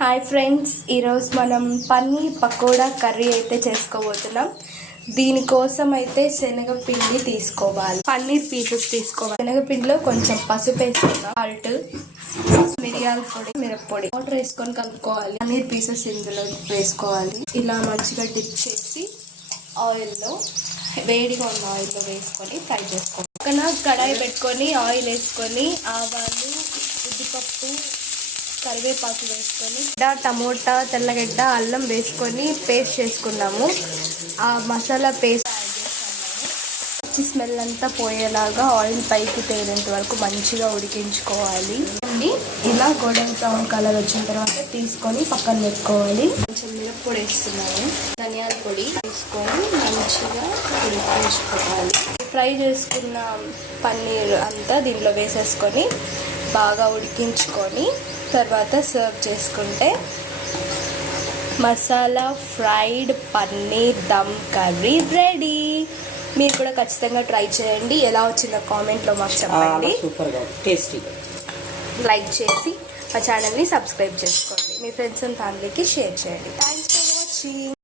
Hi friends, ఈరోజు మనం paneer pakoda curry అయితే చేసుకోబోతున్నాం. దీనికోసం అయితే శనగపిండి తీసుకోవాలి, పన్నీర్ పీసెస్ తీసుకోవాలి. శనగపిండిలో కొంచెం పసుపు వేసుకుందాం, సాల్ట్, మిరియాల పొడి, మిరప్పొడి, వాటర్ వేసుకొని కలుపుకోవాలి. పన్నీర్ పీసెస్ ఇందులో వేసుకోవాలి. ఇలా మంచిగా డిప్ చేసి ఆయిల్లో, వేడిగా ఉన్న ఆయిల్లో వేసుకొని ఫ్రై చేసుకోవాలి. పక్కన కడాయి పెట్టుకొని ఆయిల్ వేసుకొని ఆవాలు, ఉద్దిపప్పు, కరివేపాకు వేసుకొని టమోటా, తెల్లగడ్డ, అల్లం వేసుకొని పేస్ట్ చేసుకున్నాము. ఆ మసాలా పేస్ట్ యాడ్ చేస్తాము. పచ్చి స్మెల్ అంతా పోయేలాగా ఆయిల్ పైకి తేలేంత వరకు మంచిగా ఉడికించుకోవాలి. ఇలా గోల్డెన్ బ్రౌన్ కలర్ వచ్చిన తర్వాత తీసుకొని పక్కన పెట్టుకోవాలి. కొంచెం మిరప్పొడి వేస్తున్నాము, ధనియాల పొడి తీసుకొని మంచిగా ఉడికించుకోవాలి. ఫ్రై చేసుకున్న పన్నీర్ అంతా దీంట్లో వేసేసుకొని బాగా ఉడికించుకొని తర్వాత సర్వ్ చేసుకుంటే masala fried paneer dum curry ready. మీరు కూడా ఖచ్చితంగా ట్రై చేయండి. ఎలా వచ్చిందో కామెంట్లో మాకు చెప్పండి. సూపర్గా టేస్టీ. లైక్ చేసి మా ఛానల్ని సబ్స్క్రైబ్ చేసుకోండి. మీ ఫ్రెండ్స్ అండ్ ఫ్యామిలీకి షేర్ చేయండి. Thanks for watching.